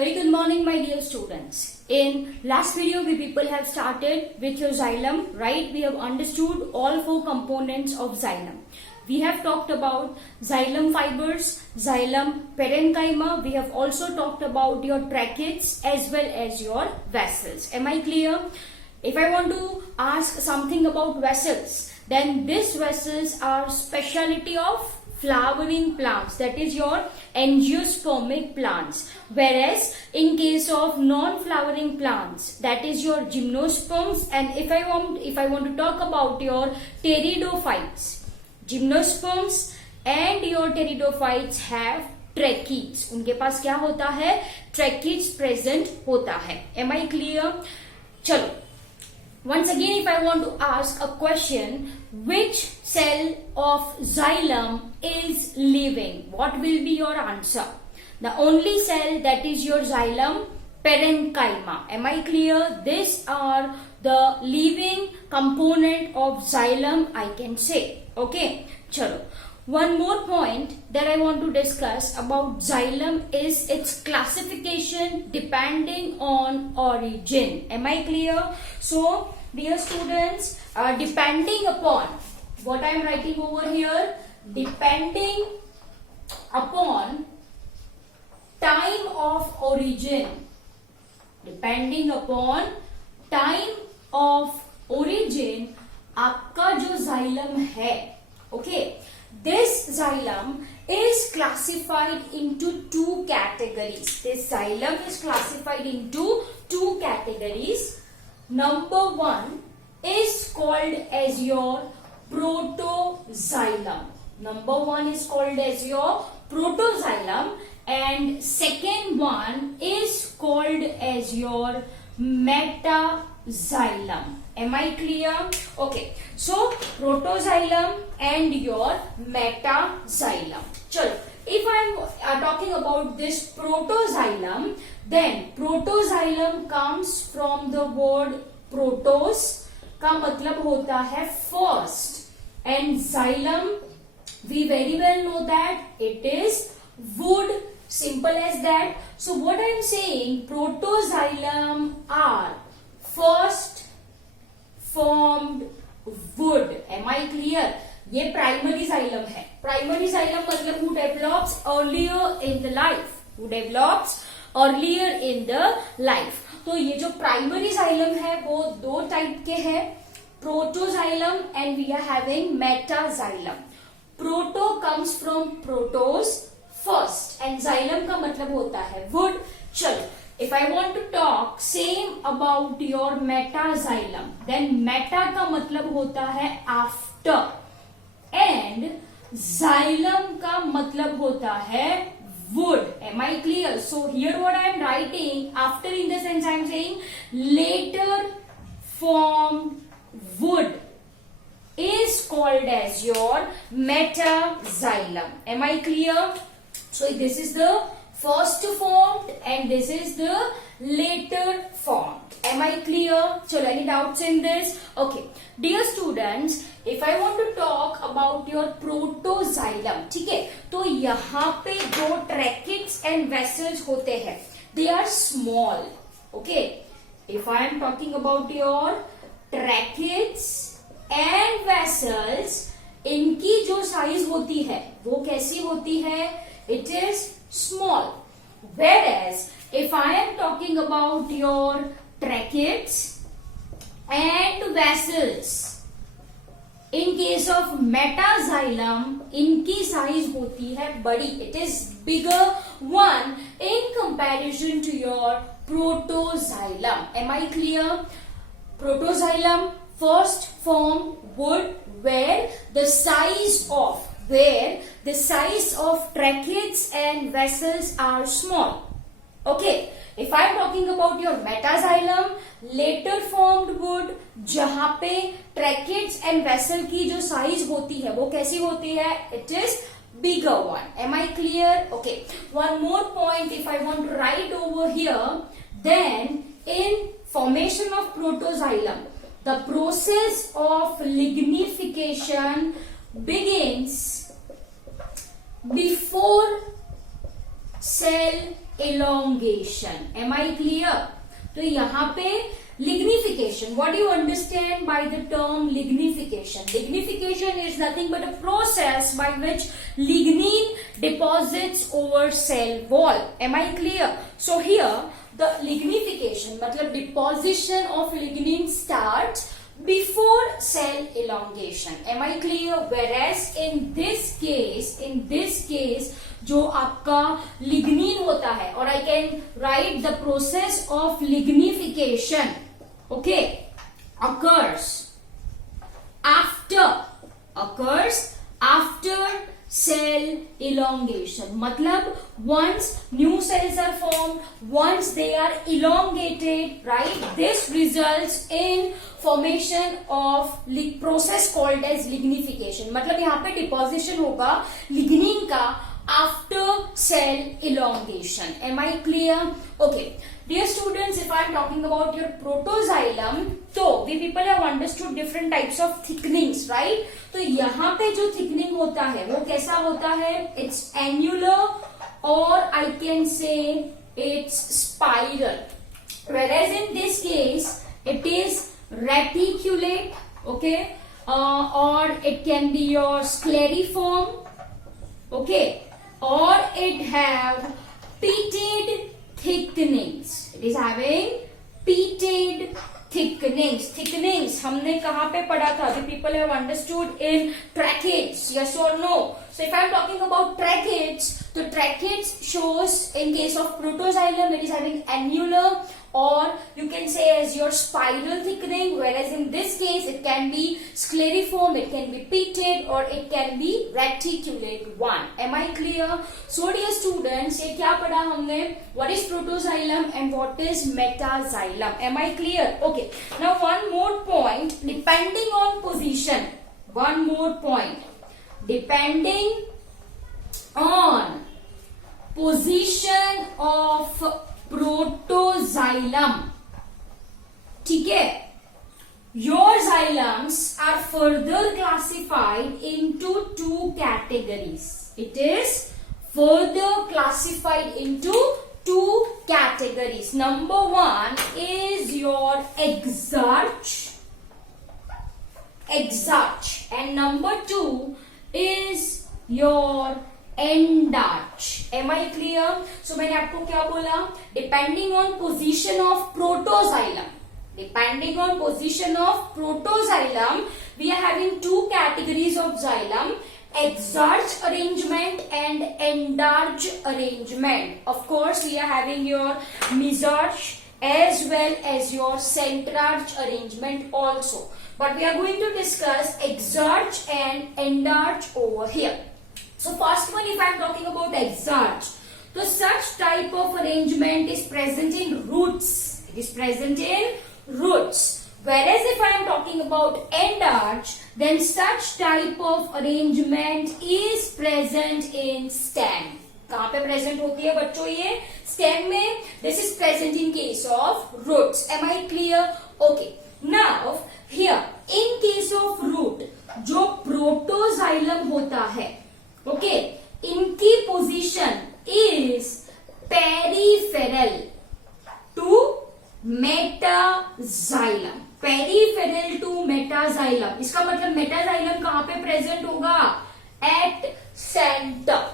Very good morning, my dear students. In last video, we people have started with your xylem, right? We have understood all four components of xylem. We have talked about xylem fibers, xylem parenchyma. We have also talked about your tracheids as well as your vessels. Am I clear? If I want to ask something about vessels, then these vessels are speciality of flowering plants, that is your angiospermic plants, whereas in case of non-flowering plants, that is your gymnosperms. And if I want to talk about your pteridophytes, gymnosperms and your pteridophytes have tracheids. उनके पास क्या होता है? Tracheids present होता है. Am I clear? चलो. Once again, if I want to ask a question, which cell of xylem is living? What will be your answer? The only cell that is your xylem parenchyma. Am I clear? These are the living component of xylem, I can say. Okay, chalo. One more point that I want to discuss about xylem is its classification depending on origin. Am I clear? So, dear students, depending upon what I am writing over here, depending upon time of origin, depending upon time of origin, आपका जो xylem है, okay, this xylem is classified into two categories. This xylem is classified into two categories. Number one is called as your protoxylem. Number one is called as your protoxylem, and second one is called as your metaxylem. Am I clear? Okay. So protoxylem and your metaxylem. Chalo. If I am talking about this protoxylem, then protoxylem comes from the word protos, का मतलब होता है first, and xylem, we very well know that it is wood. Simple as that. So what I am saying, protoxylem are first formed wood. Am I clear? ये primary xylem है. Primary xylem मतलब who develops earlier in the life. Who develops earlier in the life. तो ये जो primary xylem है वो दो type के हैं, protoxylem and we are having metaxylem. Proto comes from protos first and xylem का मतलब होता है wood. चलो, if I want to talk same about your metaxylem, then meta का मतलब होता है after and xylem का मतलब होता है wood. Am I clear? So here what I am writing, after in the sense I am saying later formed wood is called as your metaxylem. Am I clear? So this is the first formed and this is the later formed. Am I clear? So any doubts in this? Okay. Dear students, if I want to talk about your protoxylem, ठीक है, तो यहाँ पे जो tracheids and vessels होते हैं, they are small. Okay. If I am talking about your tracheids and vessels, इनकी जो size होती है, वो कैसी होती है? It is small. Whereas if I am talking about your tracheids and vessels, in case of metaxylem, इनकी size होती है बड़ी. It is bigger one in comparison to your protoxylem. Am I clear? Protoxylem first formed wood where the size of tracheids and vessels are small. Okay. If I am talking about your metaxylem, later formed wood, जहाँ पे tracheids and vessel की जो size होती है वो कैसी होती है? It is bigger one. Am I clear? Okay. One more point if I want to write over here, then in formation of protoxylem, the process of lignification begins before cell elongation. Am I clear? तो यहाँ पे lignification. What do you understand by the term lignification? Lignification is nothing but a process by which lignin deposits over cell wall. Am I clear? So here the lignification, मतलब deposition of lignin starts before cell elongation. Am I clear? Whereas in this case जो आपका lignin होता है, और I can write the process of lignification, okay, occurs after cell elongation. मतलब once new cells are formed, once they are elongated, right, this results in formation of process called as lignification. मतलब यहाँ पे deposition होगा lignin का after cell elongation. Am I clear? Okay. Dear students, if I am talking about your protoxylem, तो we people have understood different types of thickenings, right? तो यहाँ पे जो thickening होता है वो कैसा होता है? It's annular or I can say it's spiral. Whereas in this case it is reticulate, okay, or it can be your scleriform, okay, or it have pitted thickenings. It is having pitted thickenings. हमने कहाँ पे पढ़ा था? The people have understood in tracheids. Yes or no? So if I am talking about tracheids, the tracheids shows in case of protoxylem it is having annular or you can say as your spiral thickening, whereas in this case it can be scleriform, it can be pitted or it can be reticulate one. Am I clear? So dear students, ये क्या पढ़ा हमने? What is protoxylem and what is metaxylem? Am I clear? Okay. Now one more point, depending on position. One more point. Depending on position of protoxylem, ठीक है, your xylems are further classified into two categories. It is further classified into two categories. Number one is your exarch, and number two is your endarch. Am I clear? So मैंने आपको क्या बोला? Depending on position of protoxylem, we are having two categories of xylem: exarch arrangement and endarch arrangement. Of course, we are having your mesarch as well as your centrarch arrangement also. But we are going to discuss exarch and endarch over here. So first one, if I am talking about exarch, so such type of arrangement is present in roots. It is present in roots. Whereas if I am talking about endarch, then such type of arrangement is present in stem. कहाँ पे present होती है बच्चों ये? Stem में. This is present in case of roots. Am I clear? Okay. Now here in case of root, जो protoxylem होता है, okay, इनकी position is peripheral to metaxylem. Peripheral to metaxylem. इसका मतलब metaxylem कहाँ पे present होगा? At center.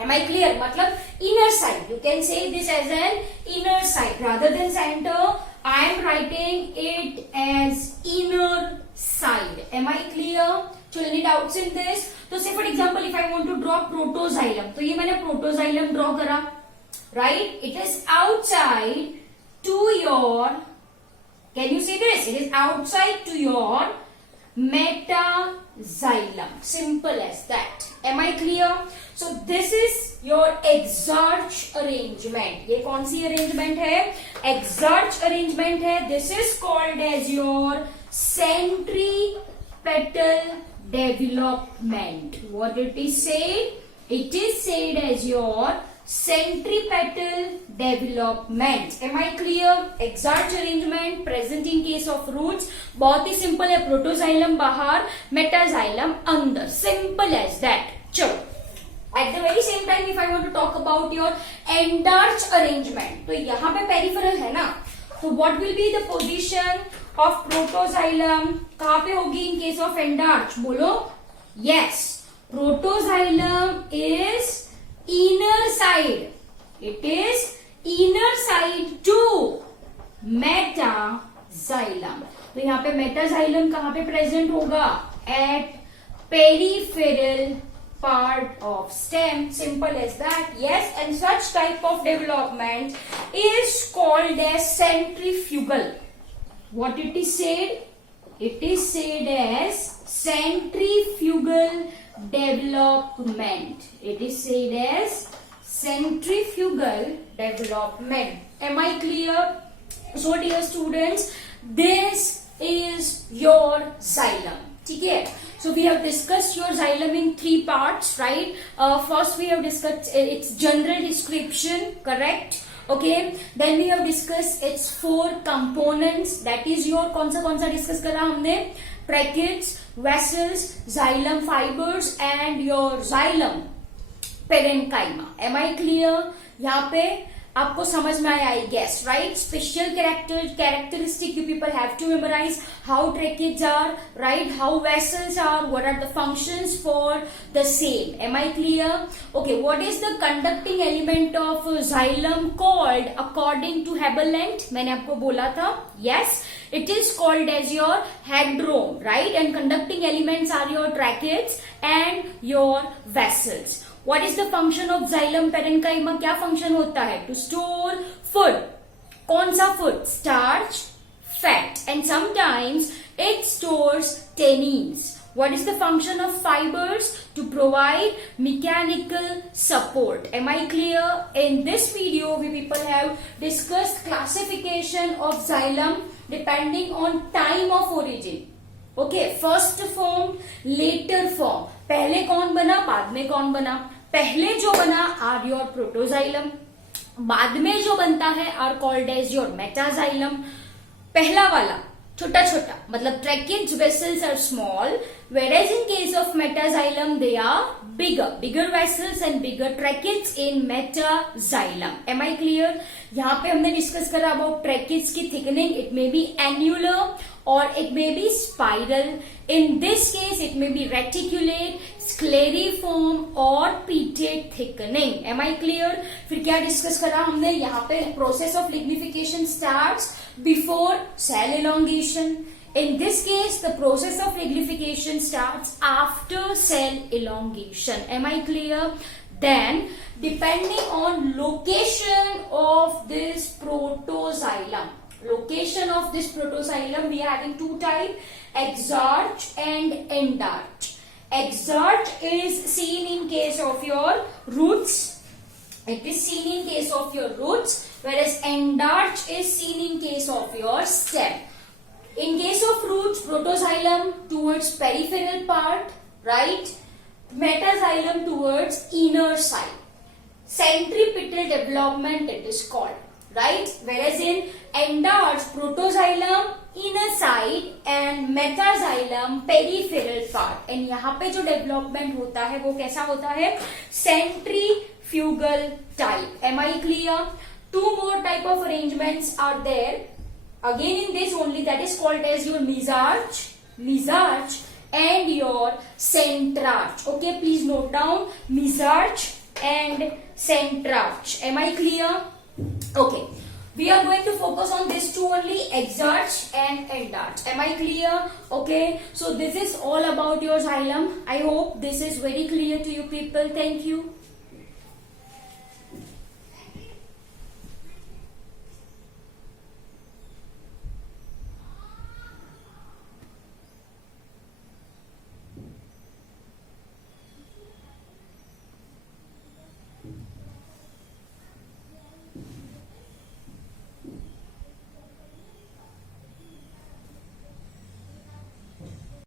Am I clear? मतलब inner side. You can say this as an inner side rather than center. I am writing it as inner side. Am I clear? So any doubts in this? तो say for example if I want to draw protoxylem, तो ये मैंने protoxylem draw करा, right? It is outside to your, can you see this? It is outside to your metaxylem. Simple as that. Am I clear? So this is your exarch arrangement. ये कौन सी arrangement है? Exarch arrangement है. This is called as your centripetal development. What it is said? It is said as your centripetal development. Am I clear? Exarch arrangement present in case of roots. बहुत ही simple है. Protoxylem बाहर, metaxylem अंदर. Simple as that. चलो At the very same time, if I want to talk about your endarch arrangement, तो यहाँ पे peripheral है ना, तो what will be the position of protoxylem? कहाँ पे होगी in case of endarch? बोलो. Yes, protoxylem is inner side. It is inner side to metaxylem. तो यहाँ पे metaxylem कहाँ पे present होगा? At peripheral part of stem. Simple as that. Yes, and such type of development is called as centrifugal. What it is said? It is said as centrifugal development. It is said as centrifugal development. Am I clear? So dear students, this is your xylem. ठीक है? So we have discussed your xylem in 3 parts, right? First we have discussed its general description, correct? Okay. Then we have discussed its 4 components. That is your कौन सा discuss करा हमने? Tracheids, vessels, xylem fibers and your xylem parenchyma. Am I clear? यहाँ पे आपको समझ में आया, I guess, right? Special characteristic you people have to memorize how tracheids are, right? How vessels are, what are the functions for the same. Am I clear? Okay, what is the conducting element of xylem called according to Hebel length? मैंने आपको बोला था, yes, it is called as your headrome, right? And conducting elements are your tracheids and your vessels. What is the function of xylem parenchyma? क्या function होता है? To store food. कौन सा food? Starch, fat, and sometimes it stores tannins. What is the function of fibers? To provide mechanical support. Am I clear? In this video, we people have discussed classification of xylem depending on time of origin. Okay, first form, later form. पहले कौन बना, बाद में कौन बना? पहले जो बना आर योर प्रोटोजाइलम, बाद में जो बनता है are called as your metaxylem. पहला वाला छोटा छोटा, मतलब tracheids vessels are small, whereas in case of metaxylem they are bigger vessels and bigger tracheids in metaxylem. Am I clear? यहाँ पे हमने डिस्कस करा अबाउट tracheids की thickening. It may be annular or it may be spiral. In this case it may be reticulate, scleriform or petate thickening. Am I clear? फिर क्या discuss करा हमने यहाँ पे? Process of lignification starts before cell elongation. In this case, the process of lignifycation starts after cell elongation. Am I clear? Then, depending on location of this protoxylem, we are having 2 types, exarch and endarch. Exarch is seen in case of your roots. It is seen in case of your roots, whereas endarch is seen in case of your stem. In case of roots, protoxylem towards peripheral part, right? Metaxylem towards inner side. Centripetal development it is called, right? Whereas in endarch, protoxylem inner side and metaxylem peripheral part. And यहाँ पे जो development होता है वो कैसा होता है? Centrifugal type. Am I clear? 2 more type of arrangements are there. Again in this only, that is called as your mesorch and your centrarch. Okay, please note down mesorch and centrarch. Am I clear? Okay, we are going to focus on these 2 only, exarch and endarch. Am I clear? Okay, so this is all about your xylem. I hope this is very clear to you people. Thank you.